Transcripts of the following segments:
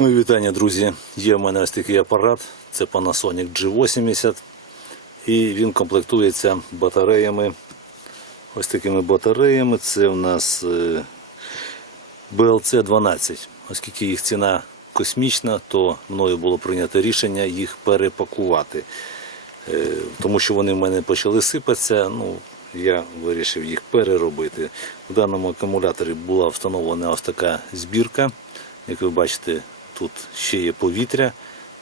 Мої вітання, друзі. Є в мене ось такий апарат, це Panasonic G80. І він комплектується батареями. Ось такими батареями. Це в нас е, BLC-12. Оскільки їх ціна космічна, то мною було прийнято рішення їх перепакувати. Е, Тому що вони в мене почали сипатися. Ну, я вирішив їх переробити. В даному акумуляторі була встановлена ось така збірка. Як ви бачите, тут ще є повітря,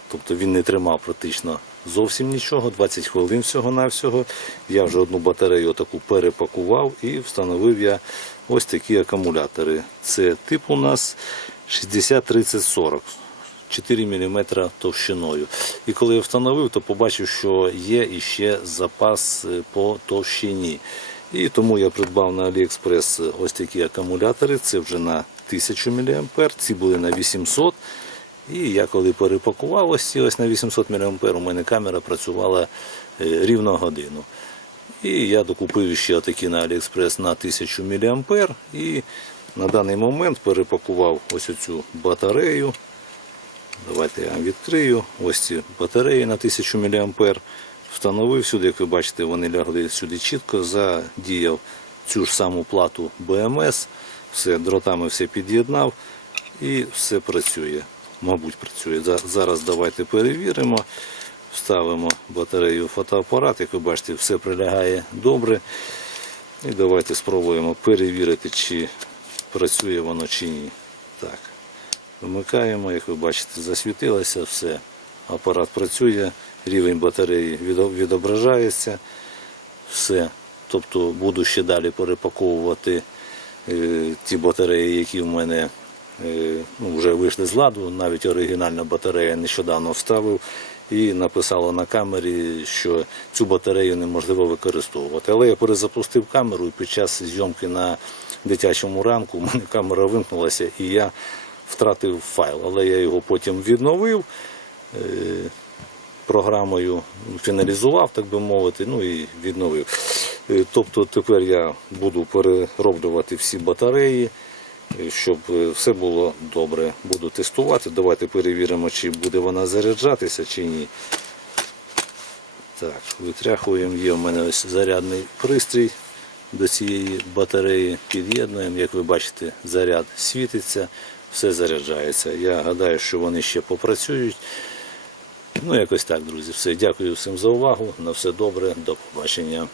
тобто він не тримав практично зовсім нічого, 20 хвилин всього-навсього. Я вже одну батарею таку перепакував і встановив я ось такі акумулятори. Це тип у нас 60-30-40. 4 мм товщиною. І коли я встановив, то побачив, що є іще запас е, по товщині. І тому я придбав на AliExpress ось такі акумулятори. Це вже на 1000 мА, ці були на 800 і я коли перепакував ось ці ось на 800 мА, у мене камера працювала е, рівно годину. І я докупив ще такі на AliExpress на 1000 мА. І на даний момент перепакував ось цю батарею. Давайте я відкрию. Ось ці батареї на 1000 мА. Встановив сюди, як ви бачите, вони лягли сюди чітко, задіяв цю ж саму плату БМС, все дротами все під'єднав і все працює. Мабуть, працює. Зараз давайте перевіримо. Вставимо батарею в фотоапарат, як ви бачите, все прилягає добре. І давайте спробуємо перевірити, чи працює воно чи ні. Так. Вмикаємо, як ви бачите, засвітилося все. Апарат працює, рівень батареї відображається. Все. Тобто буду ще далі перепаковувати е, ті батареї, які в мене ну, вже вийшли з ладу. Навіть оригінальна батарея нещодавно вставив і написало на камері, що цю батарею неможливо використовувати. Але я перезапустив камеру і під час зйомки на дитячому ранку у мене камера вимкнулася і я втратив файл. Але я його потім відновив. е, програмою фіналізував, так би мовити, ну і відновив. Е, Тобто тепер я буду перероблювати всі батареї, е, щоб е, все було добре. Буду тестувати. Давайте перевіримо, чи буде вона заряджатися, чи ні. Так, витряхуємо. Є в мене ось зарядний пристрій до цієї батареї. Під'єднуємо. Як ви бачите, заряд світиться, все заряджається. Я гадаю, що вони ще попрацюють. Ну, якось так, друзі. Все. Дякую всім за увагу. На все добре. До побачення.